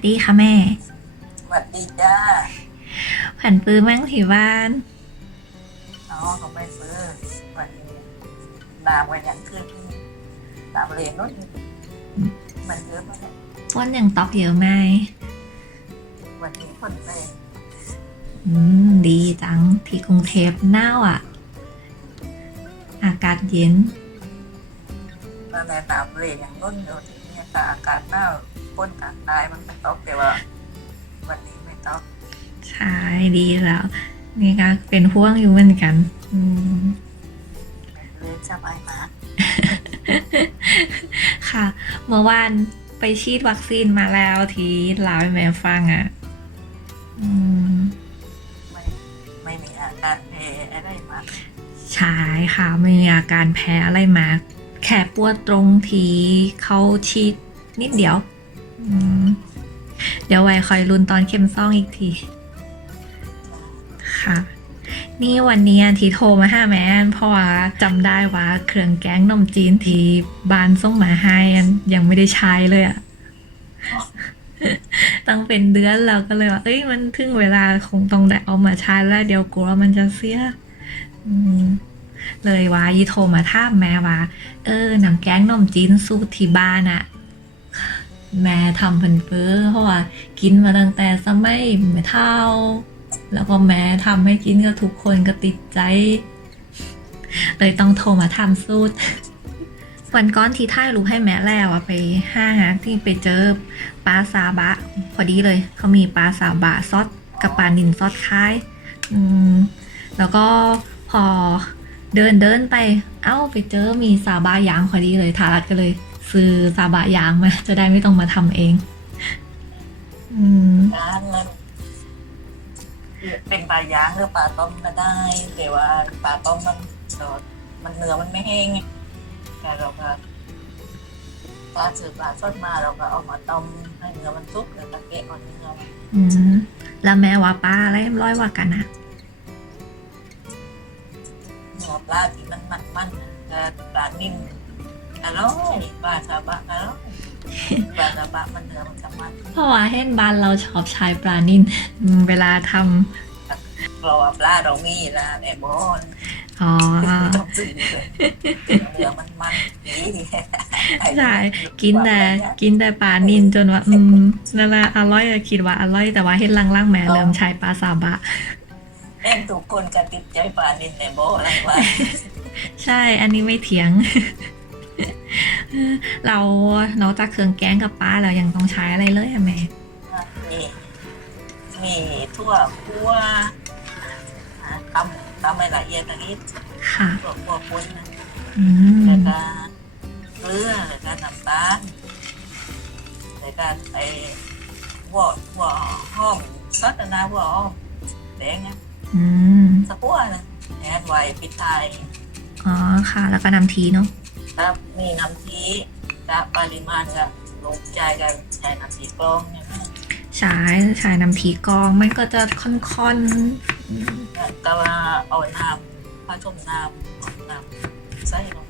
วัสดีค่ะแม่ สวัสดีจ้าผันปื้อมั่งที่บ้านน้องเขาไม่ซื้อวันนี้นามกันยังขึ้นตามเรียนนู้นมันเยอะมากฝนยังตกเยอะไหมวันนี้คนไปอืม ดีจัง ที่กรุงเทพหนาวอะ อากาศเย็นมาในตามเรียนอย่างนู้นอยู่ที่นี่ แต่อากาศหนาวพ้นอากาศตายมันไม่ตกแต่ว่า วันนี้ไม่ตกใช่ดีแล้ว นี่ก็เป็นห่วงอยู่เหมือนกัน อืมเรียนสบายมากค่ะ เมื่อวานไปฉีดวัคซีนมาแล้วที่เล่าให้แม่ฟังอะอืมไม่ไม่มีอาการแพ้อะไรมากใช่ค่ะ ไม่มีอาการแพ้อะไรมาก แค่ปวดตรงทีเขาฉีดนิดเดียว เดี๋ยวไว้คอยรุนตอนเข็มซ่องอีกที ค่ะ นี่วันนี้ทีโทรมาหาแม่อันเพราะว่าจำได้ว่าเครื่องแกงนมจีนทีบานส่งมาให้อันยังไม่ได้ใช้เลยอะตั้งเป็นเดือนแล้วก็เลยว่าเอ้ยมันถึงเวลาคงต้องได้เอามาใช้แล้ว เดี๋ยวกลัวมันจะเสีย อืม เลยว่ายีโทรมาถามแม่ว่า เออหนังแกงนมจีนสูตรที่บ้านอะแม่ทำเพิ่นเฟ้อเพราะว่ากินมาตั้งแต่สมัยไม่เท่า แล้วก็แม่ทำให้กินก็ทุกคนก็ติดใจ เลยต้องโทรมาทำสูตรวันก้อนที่ท่ายรูปให้แม่แล้วอะไปห้างอะที่ไปเจอปลาซาบะ พอดีเลย เขามีปลาซาบะซอสกับปลานินซอสคล้าย อืม แล้วก็พอ เดินเดินไป เอ้าไปเจอมีซาบะยางพอดีเลยทารัดก็เลย ซื้อซาบะยางมาจะได้ไม่ต้องมาทำเอง อืมร้านนั้นเป็นปลายางหรือปลาต้มก็ได้ แต่ว่าปลาต้มมันสดมันเนื้อมันไม่แห้งไงแต่เราก็ปลาสือปลาสดมาเราก็เอามาต้มให้เนื้อมันสุกแล้วก็เกะเอาเนื้อมันอืมแล้วแม่ว่าปลาอะไรร้อยว่ากันนะ เนื้อปลาที่มันมันมันๆแต่ปลานิ่มอร่อยปลาซาบะอร่อยปลาซาบะมันเนื้อมันจะมันเพราะว่าเห็นบ้านเราชอบใช้ปลานิ่นอืมเวลาทเราว่าปลาเรามีละแหนบอนำอ๋อต้องซื้อเลยเนื้อมันมันดีใช่กินแต่กินแต่ปลานิ่นจนว่า อืมนั่นแหละอร่อยอะคิดว่าอร่อยแต่ว่าเห็นล่างๆแม่เริ่มใช้ปลาซาบะ แม่งทุกคนก็ติดใจปลานินในโบอะไรว่าใช่ อันนี้ไม่เถียง เรานอกจากเครื่องแกงกับปลาแล้วยังต้องใช้อะไรเลยอะแม่ มีมีทั่วคั่วอ่าตำตำไม่ละเอียดตรงนี้ค่ะตัวคั่วปุ้นนะอืมแล้วก็เกลือแล้วก็น้ำตาลแล้วก็ไอ้หัวหัวหอมซดนะหัวหอมแดงนะ อืมสักหัวนะแอนไว้ปิดไทยอ๋อค่ะ แล้วก็น้ำทีเนาะถ้ามีน้ำทีจะปริมาณจะลงใจกันใช้น้ำทีกรองเนี่ยนะใช้ใช้น้ำทีกรองมันก็จะค่อนๆอืมก็ว่าเอาน้ำผสมน้ำเอาน้ำใส่ลง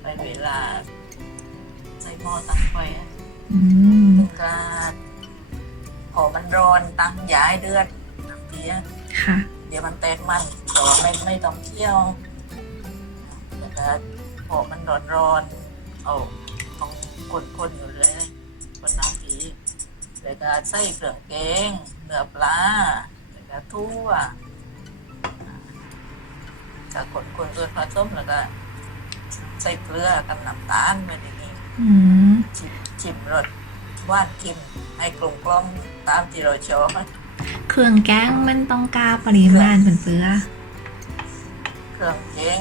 ไปเวลาใส่หม้อตั้งไฟอะอืมถึงก็พอมันร้อนตั้งย้ายเดือดน้ำเพี้ย ค่ะ เดี๋ยวมันแตกมันแต่ว่าไม่ไม่ต้องเคี่ยวแล้วก็พอมันร้อนร้อนๆเอาของคนๆอยู่เลยคนน้ำผีแล้วก็ใส่เครื่องแกงเนื้อปลาแล้วก็ทั่วจะคนคนๆส่วนผสมแล้วก็ใส่เกลือกับน้ำตาลไปในนี้อืมชิมชิมรสหว่านเค็มให้กลมกล่อมตามที่เราชอบ เครื่องแกงมันต้องกล้าปริมาณเป็นเปื้อเครื่องแกง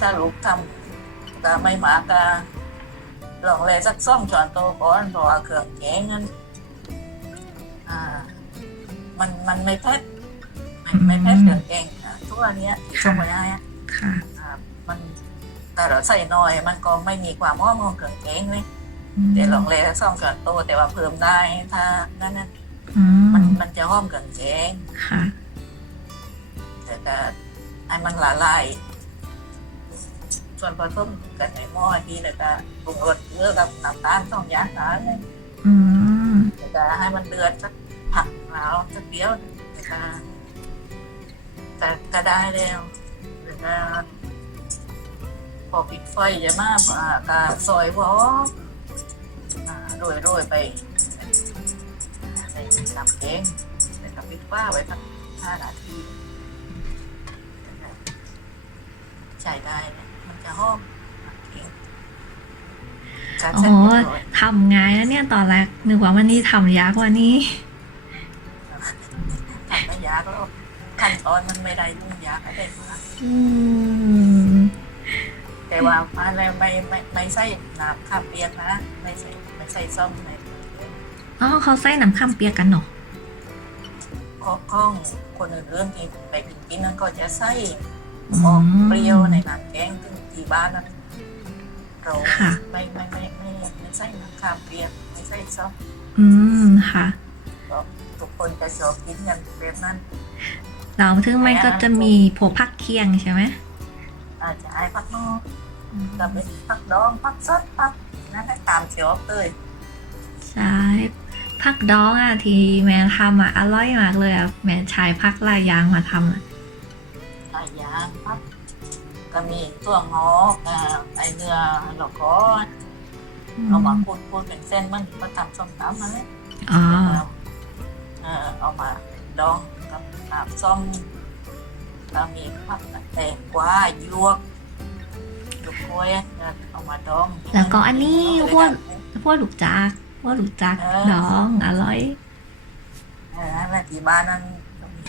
ถ้าลูกทำก็ไม่หมากก็ลองเลยสักซ่องช้อนโตก่อนเพราะว่าเครื่องแกงนั้นอ่า มันมันไม่เผ็ดไม่ไม่เผ็ดเครื่องแกงอะทุกวันเนี้ยที่ส่งมาได้อะค่ะอ่ามันแต่เราใส่น้อยมันก็ไม่มีความหอมของเครื่องแกงเลยอืมเดี๋ยวลองเลยสักซ่องช้อนโตแต่ว่าเพิ่มได้ถ้านั่นนะ อืมมันมันจะหอมเครื่องแกงค่ะ แต่ก็ให้มันละลาย ส่วนผสมกันในหม้อดีแล้วก็ปรุงรสเกลือกับน้ำตาลสองอย่างนั้นอืมแล้วก็ก็ให้มันเดือดสักผักแล้วสักเดียวก็ก็ก็ได้แล้วแล้วก็พอปิดไฟจะมากอ่าก็ซอยพออ่าโรยโรยๆไปในน้ำแกงแล้วก็ปิดฟ้าไว้สักห้านาทีใช้ได้นะมันจะหอมน้ำแกงการอ๋เส้นอเรียบร้อยทำง่ายนะเนี่ยตอนแรกนึกว่ามันนี่ทำยากกว่านี้ ทำไม่ยากแล้วขั้นตอนมันไม่ได้ยุ่งยากอะไรมากอืม แต่ว่าอะไรไม่ไม่ไม่ใส่น้ำข้าวเปียกนะ ไม่ใส่ไม่ใส่ส้มใน อ๋อเขาใส่น้ำข้ามเปียกกันเหรอข้อข้องคนอื่นๆที่ไปกินกินนั้นก็จะใส่อืออกมเปรี้ยวในน้ำแกงซึ่งที่บ้านนั้นเราค่ะไม่ไม่ไม่ไม่ไม่ใส่น้ำข้าวเปียกไม่ใส่ส้มอืมค่ะทุกคนจะชอบกินกันแบบนั้นเราถึงมันก็จะมีพวกผักเคียงใช่ไหมอาจจะให้พักนอกกับเป็นพักดองพักสดพักนั่นแหละตามชอบเลยใช่ ผักดองอะที่แม่ทำอะอร่อยมากเลยอะแม่ใช้ผักหลายอย่างมาทำอะหลายอย่างครับก็มีตัวงอกอ่าไอเนื้อหลอกก้อนเอามาพูดพูดเป็นเส้นมันมาทำส้มตำนั่นแหละอ๋อเออเอามาดองกับน้ำส้มก็มีผักแตงกวาหยวกลูกกล้วยก็เอามาดอง แล้วก็อันนี้พวกพวกลูกจากพ วกลูกจากดองอร่อยเออนั่นแหละที่บ้านนั้นก็มี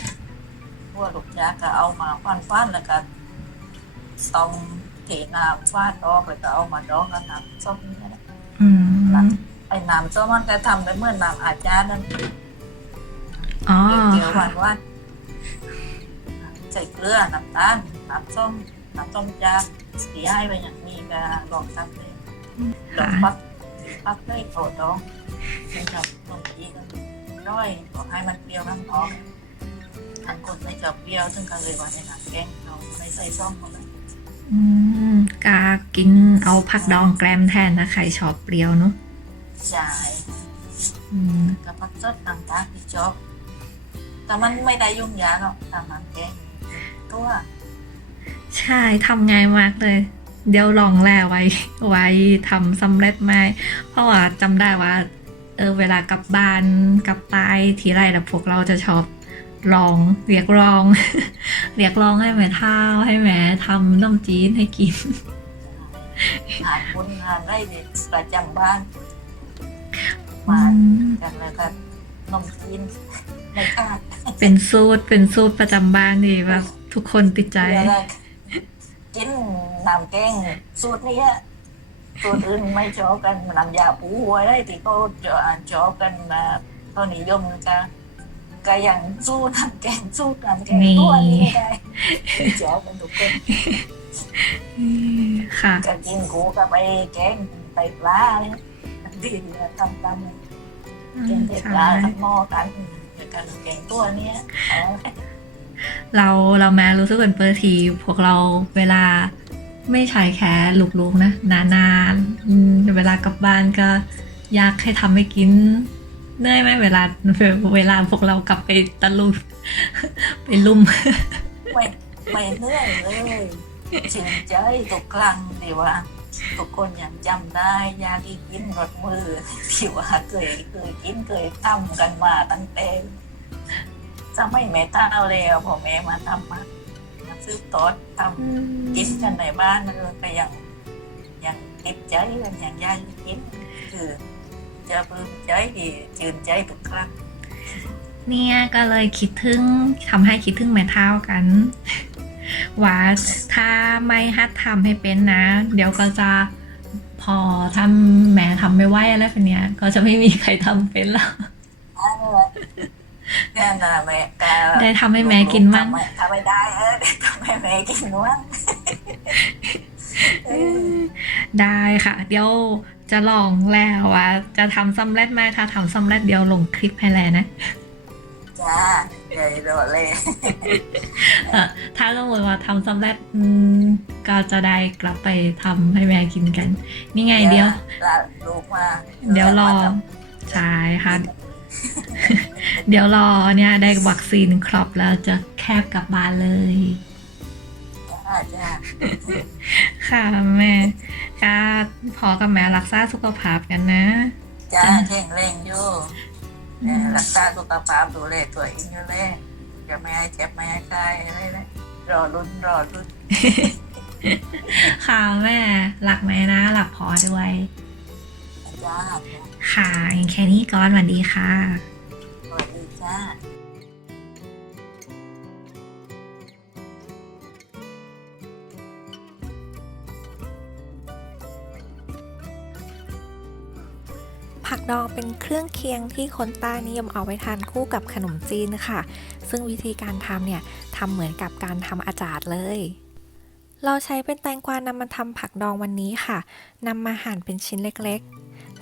พวกลูกยาก็เอามาฟันฟันๆแล้วก็ต้มเทน้ำฟาดออกแล้วก็เอามาดองกับน้ำส้มนี่แหละอืมไอ้น้ำส้มมันจะทำไปเหมื่อนน้ำอาจารย์นั่นอ๋อเกี่ยวหค่ะวานหวานใส่เกลือน้ำตาลน้ำส้มน้ำส้มจากสีให้ไปอย่างนี้ก็ลองทำเลยลองปัก ปักเลยโอดองซึ่งกับลงทีกันร้อยบอกให้มันเปรี้ยวน้ำออกทางคนไม่ชอบเปรี้ยวซึ่งก็เลยว่าในน้ำแกงเราไม่ใส่ส้มเข้าไปอืมกากินเอาผักดองแกล้มแทนนะใครชอบเปรี้ยวเนาะใช่อืมกับผักสดต่างๆที่ชอบแต่มันไม่ได้ยุ่งยากหรอกทำน้ำแกงตัว ใช่ทำง่ายมากเลย เดี๋ยวลองแล่ไว้ไว้ทำสำเร็จไหมเพราะว่าจำได้ว่าเออเวลากลับบ้านกลับใต้ทีไรแต่พวกเราจะชอบลองเรียกร้อง เรียกร้องให้แม่ท้าวให้แม่ทำน้ำจีนให้กินงานบุญงานไร่เด็กประจำบ้านอืมามกันแล้วก็นมจีนไม่คาดเป็นสูตรเป็นสูตรประจำบ้านดีแบบทุกคนติดใจแล้วก็กิน น้ำแกงสูตรนี้สูตรอื่นไม่ชอบกันน้ำยาปูหัวอะไรที่เขาจะชอบกันนะเขานิยมกันก็ยังสู้น้ำแกงสู้น้ำแกงนี่ตัวนี้ไม่ได้ชอบกันทุกคนค่ะก็กินกูก็ไปแกงไปปลาเนี่ยดีนะทำตามแกงไปปลาใช่ทั้งหม้อกันแล้วกันแกงตัวเนี้ยเอาเราเราแม้รู้สึกเป็นเปอร์ทีพวกเราเวลา ไม่ใช้แค่ลูกๆนะนานๆเวลากลับบ้านก็อยากให้ทำให้กินเหนื่อยไหมเวลาเวลาพวกเรากลับไปตะลุมไปลุ่มไม่ไม่เหนื่อยเลยชื่นใจทุกครั้งที่ว่าทุกคนยังจำได้ยากให้กินรสมือที่ว่าเคยเคยกินเคยทำกันมาตั้งแต่จะไม่แม่เท่าแล้วพอแม่มาทำมา ซื้อตอดทำกินกันในบ้านมันก็ยังยังติดใจกันยังอยากกินคือจะปลื้มใจที่ชื่นใจทุกครั้งเนี่ยก็เลยคิดถึงทำให้คิดถึงแม่เท้ากันว่าถ้าไม่ฮัดทำให้เป็นนะ เดี๋ยวก็จะพอทำแหมทำไม่ไหวอะไรแบบเนี้ยก็จะไม่มีใครทำเป็นแล้ว นั่นแหละนั่นน่ะแม่แกได้ทำให้แม่กินมั่งทำไม่ได้เออได้ทำให้แม่กินมั่งเออได้ค่ะ เดี๋ยวจะลองแล้วว่า จะทำสำเร็จไหมถ้าทำสำเร็จเดี๋ยวลงคลิปให้แล้วนะจ้าใหญ่โดดเลยเออถ้าสมมติว่าทำสำเร็จอืมก็จะได้กลับไปทำให้แม่กินกัน นี่ไงเดี๋ยวลาลูกมาเดี๋ยวรอใช่ค่ะ เดี๋ยวรอเนี่ยได้วัคซีนครอบแล้วจะแคบกลับบ้านเลยจ้าจ้าค่ะแม่ก็พอกับแม่รักษาสุขภาพกันนะ จ้าเท่งเร่งอยู่เอ่อรักษาสุขภาพดูแลตัวเองอยู่เลยจะไม่ให้เจ็บไม่ให้ตายอะไรเลยรอรุ่นรอรุ่นค่ะแม่หลักแม่นะหลักพอด้วยจ้าค่ะอย่างแค่นี้ก่อนสวัสดีค่ะส วัสดีจ้าผักดองเป็นเครื่องเคียงที่คนใต้นิยมเอาไว้ทานคู่กับขนมจีนค่ะ ซึ่งวิธีการทำเนี่ยทำเหมือนกับการทำอาจาดเลย เราใช้เป็นแตงกวานำมาทำผักดองวันนี้ค่ะนำมาหั่นเป็นชิ้นเล็ก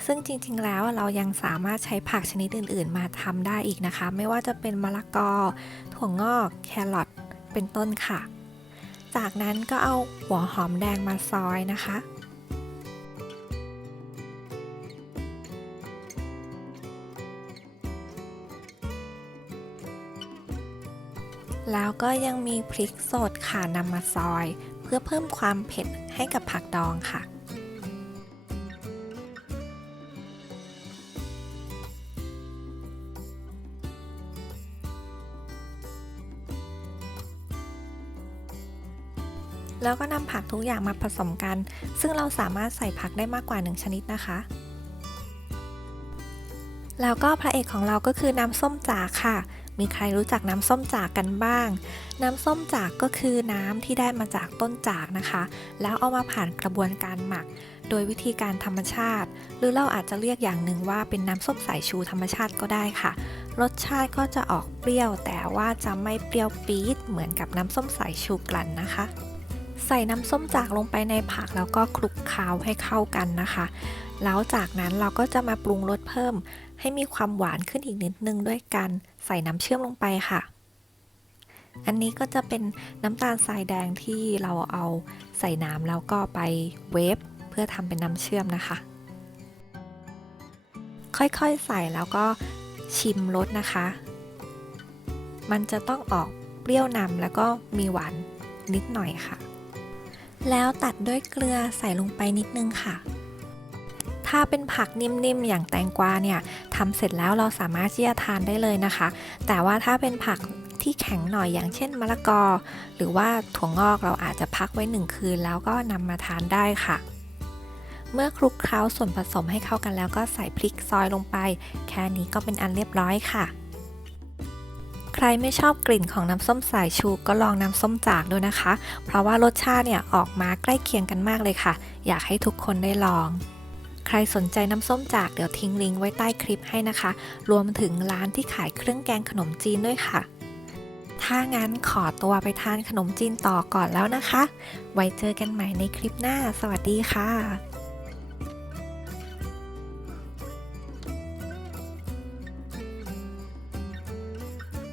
ซึ่งจริง ๆ แล้วเรายังสามารถใช้ผักชนิดอื่น ๆ มาทำได้อีกนะคะ ไม่ว่าจะเป็นมะละกอ ถั่วงอก แครอทเป็นต้นค่ะ จากนั้นก็เอาหัวหอมแดงมาซอยนะคะแล้วก็ยังมีพริกสดค่ะนำมาซอย เพื่อเพิ่มความเผ็ดให้กับผักดองค่ะ แล้วก็นำผักทุกอย่างมาผสมกัน ซึ่งเราสามารถใส่ผักได้มากกว่า 1 ชนิดนะคะ แล้วก็พระเอกของเราก็คือน้ำส้มจากค่ะ มีใครรู้จักน้ำส้มจากกันบ้าง น้ำส้มจากก็คือน้ำที่ได้มาจากต้นจากนะคะ แล้วเอามาผ่านกระบวนการหมัก โดยวิธีการธรรมชาติ หรือเราอาจจะเรียกอย่างหนึ่งว่าเป็นน้ำส้มสายชูธรรมชาติก็ได้ค่ะรสชาติก็จะออกเปรี้ยวแต่ว่าจะไม่เปรี้ยวปี๊ดเหมือนกับน้ำส้มสายชูกลั่นนะคะ ใส่น้ำส้มจากลงไปในผักแล้วก็คลุกเคล้าให้เข้ากันนะคะ แล้วจากนั้นเราก็จะมาปรุงรสเพิ่ม ให้มีความหวานขึ้นอีกนิดนึงด้วยกัน ใส่น้ำเชื่อมลงไปค่ะ อันนี้ก็จะเป็นน้ำตาลทรายแดงที่เราเอาใส่น้ำแล้วก็ไปเวฟเพื่อทำเป็นน้ำเชื่อมนะคะ ค่อยๆใส่แล้วก็ชิมรสนะคะ มันจะต้องออกเปรี้ยวนำแล้วก็มีหวานนิดหน่อยค่ะ แล้วตัดด้วยเกลือใส่ลงไปนิดนึงค่ะ ถ้าเป็นผักนิ่มๆ อย่างแตงกวาเนี่ยทำเสร็จแล้วเราสามารถที่จะทานได้เลยนะคะ แต่ว่าถ้าเป็นผักที่แข็งหน่อยอย่างเช่นมะละกอ หรือว่าถั่วงอกเราอาจจะพักไว้หนึ่งคืน แล้วก็นำมาทานได้ค่ะ เมื่อคลุกเคล้าส่วนผสมให้เข้ากันแล้วก็ใส่พริกซอยลงไป แค่นี้ก็เป็นอันเรียบร้อยค่ะ ใครไม่ชอบกลิ่นของน้ำส้มสายชูก็ลองน้ำส้มจากดูนะคะ เพราะว่ารสชาติเนี่ยออกมาใกล้เคียงกันมากเลยค่ะ อยากให้ทุกคนได้ลอง ใครสนใจน้ำส้มจากเดี๋ยวทิ้งลิงก์ไว้ใต้คลิปให้นะคะ รวมถึงร้านที่ขายเครื่องแกงขนมจีนด้วยค่ะ ถ้างั้นขอตัวไปทานขนมจีนต่อก่อนแล้วนะคะ ไว้เจอกันใหม่ในคลิปหน้า สวัสดีค่ะ